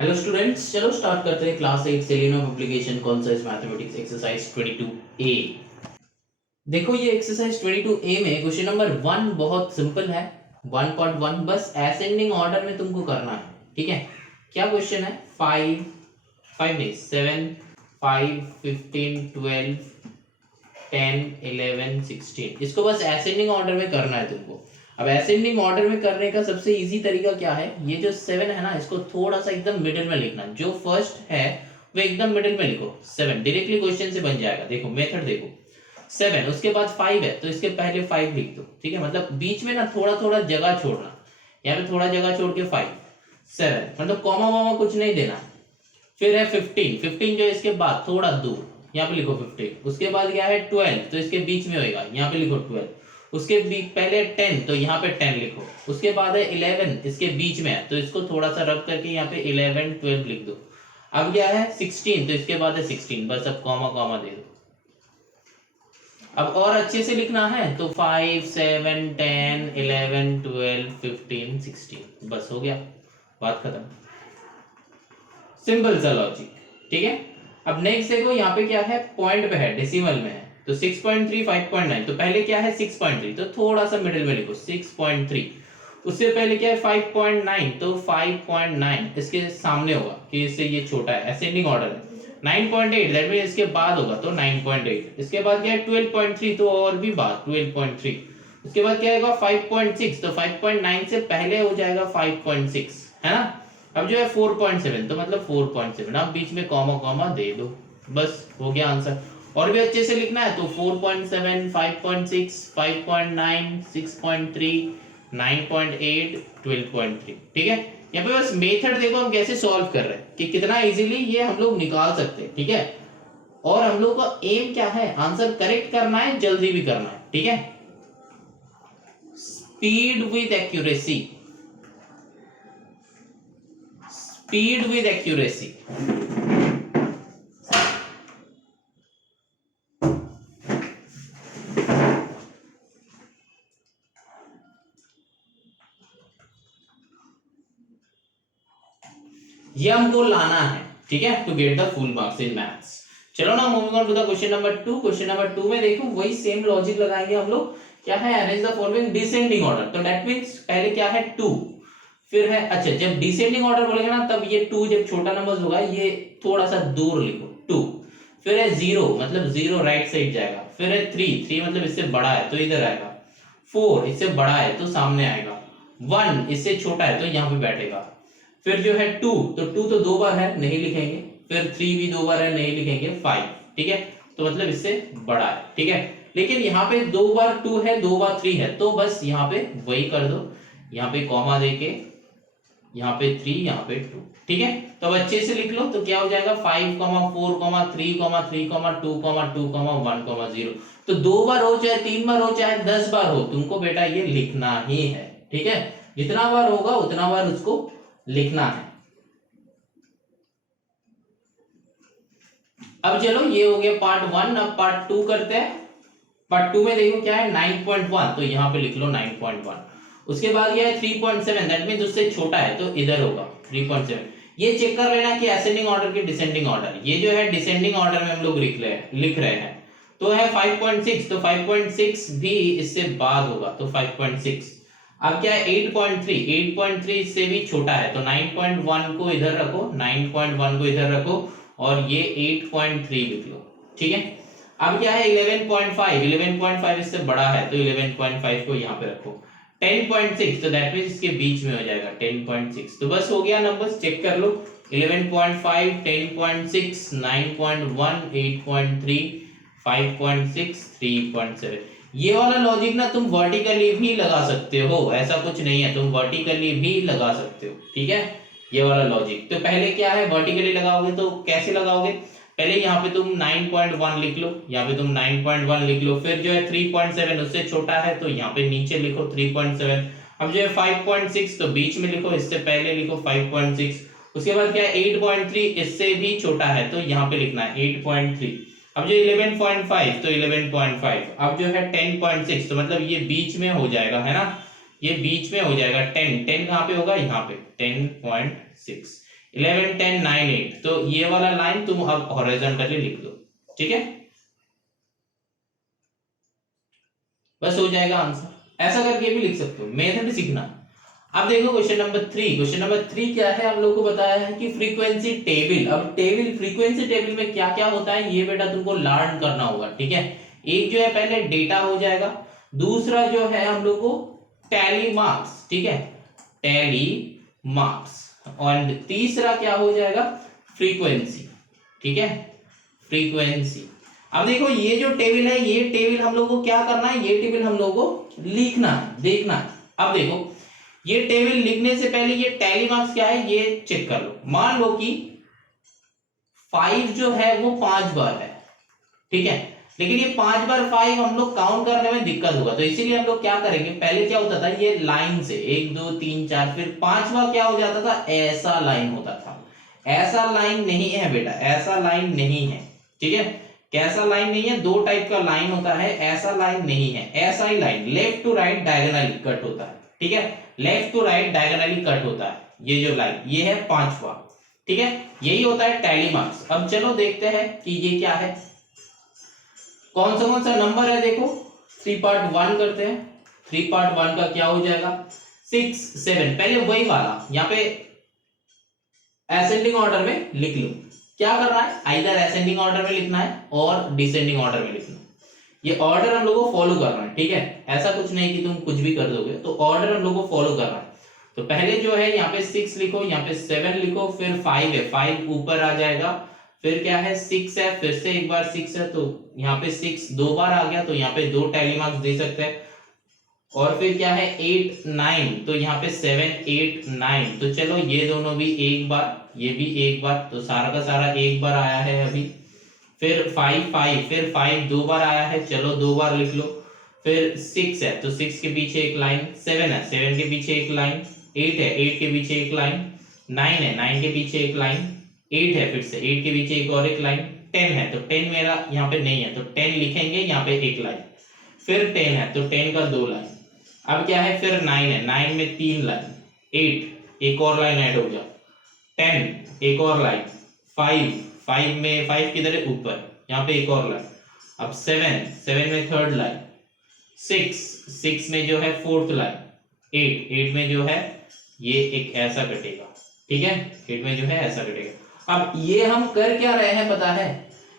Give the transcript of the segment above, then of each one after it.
Hello students, चलो start करते हैं class 8 सेलियन of application concepts mathematics exercise 22A। देखो ये एक्सरसाइज 22A में क्वेश्चन नंबर 1 बहुत सिंपल है। 1.1 बस असेंडिंग ऑर्डर में तुमको करना है। ठीक है, क्या क्वेश्चन है? 5 5 नहीं 7 5 15 12 10 11 16, इसको बस असेंडिंग ऑर्डर में करना है तुमको। अब असेंडिंग ऑर्डर में करने का सबसे इजी तरीका क्या है? ये जो 7 है ना, इसको थोड़ा सा एकदम मिडिल में लिखना। जो फर्स्ट है वो एकदम मिडिल में लिखो। 7 डायरेक्टली क्वेश्चन से बन जाएगा। देखो मेथड देखो, 7 उसके बाद 5 है तो इसके पहले 5 लिख दो। ठीक है, मतलब बीच में ना थोड़ा थोड़ा जगह छोड़ना। यहाँ पे थोड़ा जगह छोड़ के 5 7, मतलब कॉमा वामा कुछ नहीं देना। फिर है 15 15 जो इसके बाद थोड़ा दूर, यहाँ पे लिखो 15। उसके बाद क्या है 12, तो इसके बीच में होएगा, यहाँ पे लिखो 12। उसके पहले 10, तो यहाँ पे 10 लिखो। उसके बाद है 11, इसके बीच में है तो इसको थोड़ा सा रब करके यहाँ पे 11 12 लिख दो। अब क्या है 16, तो इसके बाद है 16, बस अब कॉमा कॉमा दे दो। अब और अच्छे से लिखना है तो 5 7 10 11 12 15 16, बस हो गया, बात खत्म। सिंपल सा लॉजिक। ठीक है, अब नेक्स्ट देखो यहाँ पे क्या है, पॉइंट पे है, डेसिमल में है तो 6.3 5.9, तो पहले क्या है 6.3, तो थोड़ा सा मिडिल में लिखो 6.3। उससे पहले क्या है 5.9, तो 5.9 इसके सामने होगा कि इससे ये छोटा है, असेंडिंग ऑर्डर है। 9.8 दैट मीन इसके बाद होगा तो 9.8। इसके बाद क्या है 12.3, तो और भी बात 12.3। उसके बाद क्या आएगा 5.6, तो 5.9 से पहले हो जाएगा 5.6, है ना। अब जो है 4.7, तो मतलब 4.7, अब बीच में कॉमा कॉमा दे दो, बस हो गया आंसर। और भी अच्छे से लिखना है तो 4.7 5.6 5.9 6.3 9.8 12.3। ठीक है, यहाँ पे बस मेथड देखो हम कैसे सॉल्व कर रहे हैं कि कितना इजीली ये हम लोग निकाल सकते हैं। ठीक है, और हम लोग का एम क्या है, आंसर करेक्ट करना है, जल्दी भी करना है। ठीक है, speed with accuracy, speed with accuracy. ये हमको लाना है। ठीक है, to get the full marks in maths. चलो ना moving on to the question number 2। Question number 2 में देखो वही सेम लॉजिक लगाएंगे हम लोग। क्या है, arrange the following descending order, तो दैट मींस पहले क्या है 2, फिर है, अच्छा जब डिसेंडिंग ऑर्डर बोलेंगे ना तब ये 2 जब छोटा नंबर होगा ये थोड़ा सा दूर लिखो 2। फिर है 0, मतलब 0 राइट साइड जाएगा। फिर है 3 3 मतलब इससे बड़ा है तो इधर आएगा। 4 इससे बड़ा है तो सामने आएगा। 1 इससे छोटा है तो यहाँ पे बैठेगा। फिर जो है 2, तो 2 तो 2 बार है, नहीं लिखेंगे। फिर 3 भी 2 बार है, नहीं लिखेंगे। 5, ठीक है, तो मतलब इससे बड़ा है। ठीक है, लेकिन यहाँ पे 2 बार 2 है, 2 बार 3 है, तो बस यहाँ पे वही कर दो, यहाँ पे कॉमा देके, यहाँ पे 3 यहाँ पे 2। ठीक है, तो अब अच्छे से लिख लो तो क्या हो जाएगा 5 4 3 3 2 2 1 0। तो 2 बार हो चाहे 3 बार हो चाहे 10 बार हो, तुमको बेटा ये लिखना ही है। ठीक है, जितना बार होगा उतना बार उसको लिखना है। अब चलो ये हो गया पार्ट 1। अब पार्ट 2 करते हैं। पार्ट 2 में देखो क्या है 9.1, तो यहाँ पे लिख लो 9.1। उसके बाद क्या है 3.7, दैट मींस उससे छोटा है तो इधर होगा 3.7। ये चेक कर लेना कि असेंडिंग ऑर्डर की डिसेंडिंग ऑर्डर, ये जो है डिसेंडिंग ऑर्डर में हम लोग लिख रहे हैं तो है 5.6, तो 5.6 भी इससे बाद होगा तो 5.6। अब क्या है 8.3, 8.3 इससे भी छोटा है तो 9.1 को इधर रखो, 9.1 को इधर रखो और ये 8.3 लिख लो। ठीक है, अब क्या है 11.5, 11.5 इससे बड़ा है तो 11.5 को यहाँ पे रखो। 10.6, तो दैट मींस इसके बीच में हो जाएगा 10.6, तो बस हो गया। नंबर्स चेक कर लो 11.5 10.6 9.1 8.3 5.6 3.7। ये वाला लॉजिक ना तुम वर्टिकली भी लगा सकते हो, ऐसा कुछ नहीं है, तुम वर्टिकली भी लगा सकते हो। ठीक है, ये वाला लॉजिक। तो पहले क्या है वर्टिकली लगाओगे तो कैसे लगाओगे, पहले यहाँ पे तुम 9.1 लिख लो, यहाँ पे तुम 9.1 लिख लो। फिर जो है 3.7 उससे छोटा है तो यहाँ पे नीचे लिखो 3.7। अब जो है 5.6 तो बीच में लिखो, इससे पहले लिखो 5.6। उसके बाद क्या है 8.3 इससे भी छोटा है तो यहाँ पे लिखना है 8.3। अब जो 11.5 तो 11.5। अब जो है 10.6 तो मतलब ये बीच में हो जाएगा, है ना। ये बीच में हो जाएगा 10, 10 कहाँ पे होगा, यहाँ पे 10.6, 11, 10, 9, 8। तो ये वाला लाइन तुम अब हॉरिजॉन्टली लिख दो, ठीक है, बस हो जाएगा आंसर। ऐसा करके भी लिख सकते हो, मेथड सीखना। अब देखो क्वेश्चन नंबर 3। क्वेश्चन नंबर 3 क्या है, हम लोग को बताया है कि फ्रीक्वेंसी टेबल। अब टेबल, फ्रीक्वेंसी टेबल में क्या क्या होता है ये बेटा तुमको लर्न करना होगा, ठीक है। एक जो है पहले डेटा हो जाएगा, दूसरा जो है हम लोग को टैली मार्क्स, ठीक है, टैली मार्क्स, और तीसरा क्या हो जाएगा, फ्रीक्वेंसी, ठीक है, फ्रीक्वेंसी। अब देखो ये जो टेबल है, ये टेबल हम लोग को क्या करना है, ये टेबल हम लोग को लिखना है, देखना है। अब देखो ये टेबल लिखने से पहले ये टैली मार्क्स क्या है ये चेक कर लो। मान लो कि 5 जो है वो 5 बार है, ठीक है, लेकिन ये 5 बार 5 हम लोग काउंट करने में दिक्कत होगा, तो इसीलिए हम लोग क्या करेंगे, पहले क्या होता था ये लाइन से 1 2 3 4, फिर 5वां क्या हो जाता था, ऐसा लाइन होता था। ऐसा लाइन नहीं है बेटा, ऐसा लाइन नहीं है, ठीक है। कैसा लाइन नहीं है, दो टाइप का लाइन होता है, ऐसा लाइन नहीं है, ऐसा ही line left to right diagonally cut होता है, ठीक है, left to right diagonally cut होता है, ये जो लाइन ये है 5वां, ठीक है, यही होता है टैली मार्क्स। अब चलो देखते हैं कि ये क्या है, कौन सा नंबर है, देखो 3 पार्ट 1 करते हैं। 3 पार्ट 1 का क्या हो जाएगा, 6 7, पहले वही वाला यहाँ पे असेंडिंग ऑर्डर में लिख लो। क्या करना है, आइदर असेंडिंग ऑर्डर में लिखना है और डिसेंडिंग ऑर्डर में लिखना है, ये ऑर्डर हम लोग को फॉलो करना है, ठीक है, ऐसा कुछ नहीं कि तुम कुछ भी कर दोगे, तो ऑर्डर हम लोग को फॉलो करना है। तो पहले जो है यहाँ पे 6 लिखो, यहाँ पे 7 लिखो, फिर 5 है, 5 ऊपर आ जाएगा, फिर क्या है 6 है, फिर से एक बार 6 है, तो यहाँ पे 6 दो बार आ गया, तो यहाँ पे 2 टैली मार्क्स दे सकते हैं। और फिर क्या है 8 9, तो यहाँ पे 7 8 9, तो चलो ये दोनों भी एक बार, ये भी एक बार, तो सारा का सारा एक बार आया है अभी। फिर 5 5, फिर 5 दो बार आया है, चलो 2 बार लिख लो। फिर 6 है, तो 6 के पीछे एक लाइन, 7 है, 7 के पीछे एक लाइन, 8 है, 8 के पीछे एक लाइन, 9 है, 9 के पीछे एक लाइन, 8 है, फिर से 8 के पीछे एक और एक लाइन, 10 है, तो 10 मेरा यहाँ पे नहीं है, तो 10 लिखेंगे यहाँ पे एक लाइन, फिर 10 है, तो 10 का 2 लाइन। अब क्या है, फिर 9 है, 9 में 3 लाइन, 8 एक और लाइन ऐड हो गया, 10 एक और लाइन, 5 में 5 किधर है, ऊपर, यहाँ पे एक और लाइन। अब 7 में थर्ड लाइन, 6 में जो है फोर्थ लाइन, 8 में जो है ये एक ऐसा कटेगा, ठीक है, 8 में जो है ऐसा कटेगा। अब ये हम कर क्या रहे हैं पता है,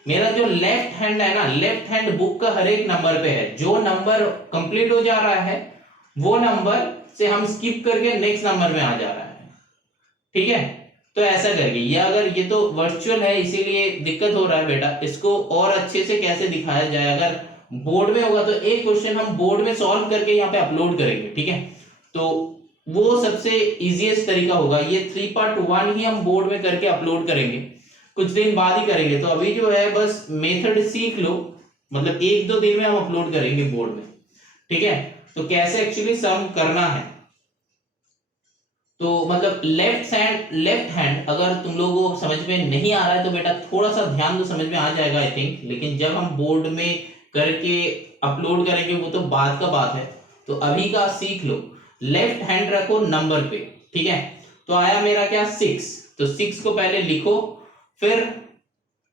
मेरा जो लेफ्ट हैंड है ना, लेफ्ट हैंड बुक का हर एक नंबर पे है, जो नंबर कंप्लीट हो जा रहा है वो नंबर से हम स्किप करके नेक्स्ट नंबर में आ जा रहा है, ठीक है। तो ऐसा करके ये, अगर ये तो वर्चुअल है इसीलिए दिक्कत हो रहा है बेटा, इसको और अच्छे से कैसे दिखाया जाए, अगर बोर्ड में होगा तो एक क्वेश्चन हम बोर्ड में सॉल्व करके यहाँ पे अपलोड करेंगे, ठीक है, तो वो सबसे इजीएस्ट तरीका होगा। ये 3 पार्ट 1 ही हम बोर्ड में करके अपलोड करेंगे, कुछ दिन बाद ही करेंगे, तो अभी जो है बस मेथड सीख लो, मतलब 1-2 दिन में हम अपलोड करेंगे बोर्ड में, ठीक है। तो कैसे एक्चुअली सम करना है, तो मतलब लेफ्ट हैंड अगर तुम लोगों को समझ में नहीं आ रहा है तो बेटा थोड़ा सा ध्यान दो, समझ में आ जाएगा आई थिंक, लेकिन जब हम बोर्ड में करके अपलोड करेंगे वो तो बाद का बात है, तो अभी का सीख लो। लेफ्ट हैंड रखो नंबर पे, ठीक है, तो आया मेरा क्या 6, तो 6 को पहले लिखो, फिर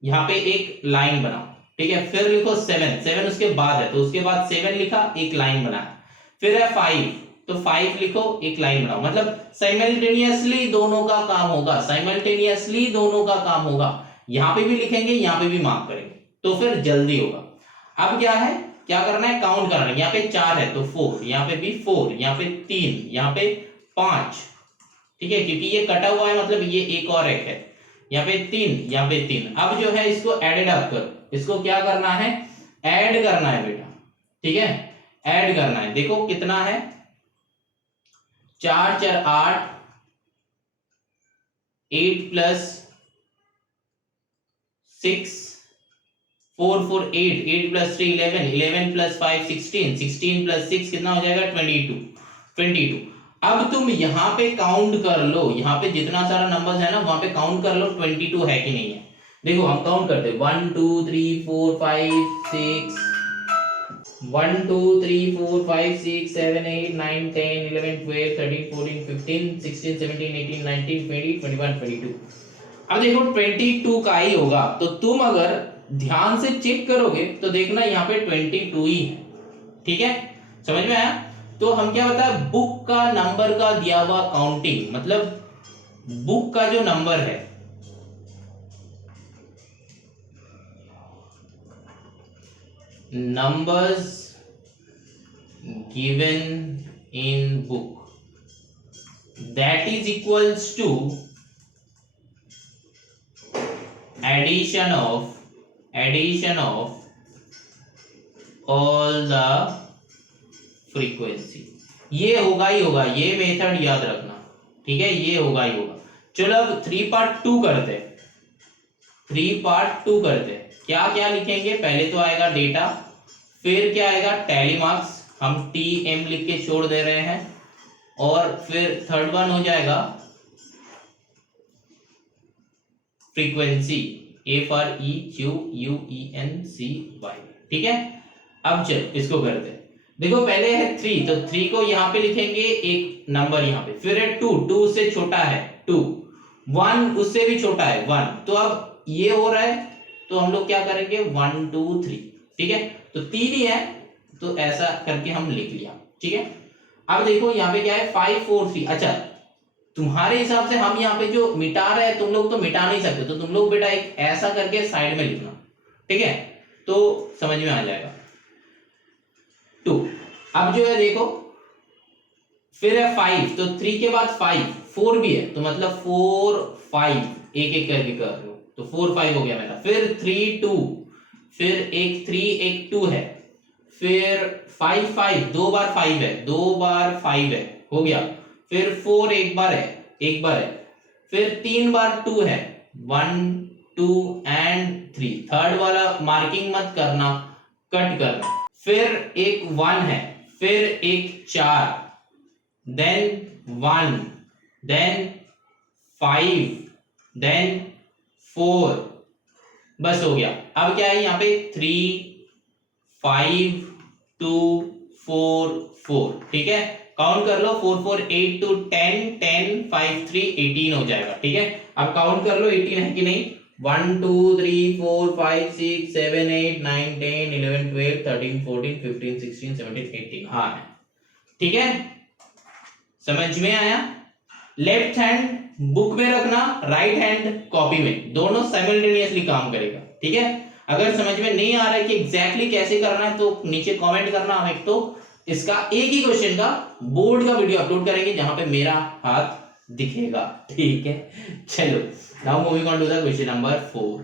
यहाँ पे एक लाइन बनाओ, ठीक है, फिर लिखो 7 उसके बाद है, तो उसके बाद 7 लिखा, एक लाइन बनाया, फिर है 5, तो 5 लिखो, एक लाइन बनाओ, मतलब साइमल्टेनियसली दोनों का काम होगा, साइमल्टेनियसली दोनों का काम होगा, यहाँ पे भी लिखेंगे यहाँ पे भी मार्क करेंगे, तो फिर जल्दी होगा। अब क्या है, क्या करना है, काउंट करना है, यहाँ पे 4 है तो 4, यहाँ पे भी 4, यहाँ पे 3, यहाँ पे 5, ठीक है, क्योंकि ये कटा हुआ है मतलब ये एक और एक है, यहाँ पे 3, यहाँ पे 3। अब जो है इसको एडेड अप करो, इसको क्या करना है, ऐड करना है बेटा, ठीक है, ऐड करना है। देखो कितना है, 4 4 8, 8 प्लस 6 4 4 8, 8 प्लस 3 11, 11 प्लस 5 16, 16 प्लस 6 कितना हो जाएगा 22। अब तुम यहाँ पे काउंट कर लो, यहाँ पे जितना सारा नंबर्स है ना वहां पे काउंट कर लो 22 है कि नहीं है। देखो हम काउंट करते 1 2 3 4 5 6 1 2 3 4 5 6 7 8 9 10 11 12 13 14 15 16 17 18 19 20 21 22। अब देखो 22 का ही होगा, तो तुम अगर ध्यान से चेक करोगे तो देखना यहाँ पे 22 ही है। ठीक है, समझ में आया? तो हम क्या बताया, बुक का नंबर का दिया हुआ काउंटिंग, मतलब बुक का जो नंबर है, numbers given in book, that is equals to addition of all the frequency। ये होगा ही होगा, ये मेथड याद रखना, ठीक है, ये होगा ही होगा। चलो अब 3 पार्ट 2 करते हैं। 3 पार्ट 2 करते हैं। क्या क्या लिखेंगे, पहले तो आएगा डेटा, फिर क्या आएगा टैली मार्क्स, हम TM लिख के छोड़ दे रहे हैं, और फिर थर्ड वन हो जाएगा फ्रीक्वेंसी, FREQUENCY। ठीक है, अब चलो इसको करते हैं। देखो पहले है 3, तो 3 को यहाँ पे लिखेंगे एक नंबर यहाँ पे, फिर है 2, 2 उससे छोटा है 2, 1 उससे भी छोटा है 1, तो अब ये हो रहा है, तो हम लोग क्या करेंगे 1 2 3। ठीक है, तो 3 ही है, तो ऐसा करके हम लिख लिया। ठीक है, अब देखो यहाँ पे क्या है 5 4 3। अच्छा, तुम्हारे हिसाब से हम यहाँ पे जो मिटा रहे हैं, तुम लोग तो मिटा नहीं सकते, तो तुम लोग बेटा एक ऐसा करके साइड में लिखना। ठीक है, तो समझ में आ जाएगा। 2 अब जो है देखो, फिर है 5, तो 3 के बाद 5, 4 भी है, तो मतलब 4 5 एक एक करके कर लो, तो 4 5 हो गया मेरा। फिर 3 2, फिर एक 3 एक 2 है, फिर 5 5, 2 बार 5 है, 2 बार 5 है, हो गया। फिर 4 एक बार है, एक बार है, फिर 3 बार 2 है, 1 2 एंड 3, थर्ड वाला मार्किंग मत करना, कट करना। फिर एक 1 है, फिर एक 4, देन 1, देन 5, देन 4, बस हो गया। अब क्या है यहाँ पे 3 5 2 4 4। ठीक है, काउंट कर लो, 4 4 8 2 10 10 5 3 18 हो जाएगा। ठीक है, अब काउंट कर लो 18 है कि नहीं, 1 2 3 4 5 6 7 8 9 10 11 12 13 14 15 16 17 18, हाँ है। ठीक है, समझ में आया? लेफ्ट हैंड बुक में रखना, राइट हैंड कॉपी में, दोनों साइमल्टेनियसली काम करेगा। ठीक है, अगर समझ में नहीं आ रहा है कि एग्जैक्टली कैसे करना है, तो नीचे कमेंट करना, हम एक तो इसका एक ही क्वेश्चन का बोर्ड का वीडियो अपलोड करेंगे जहां पे मेरा हाथ दिखेगा। ठीक है, चलो now moving on to the question number 4।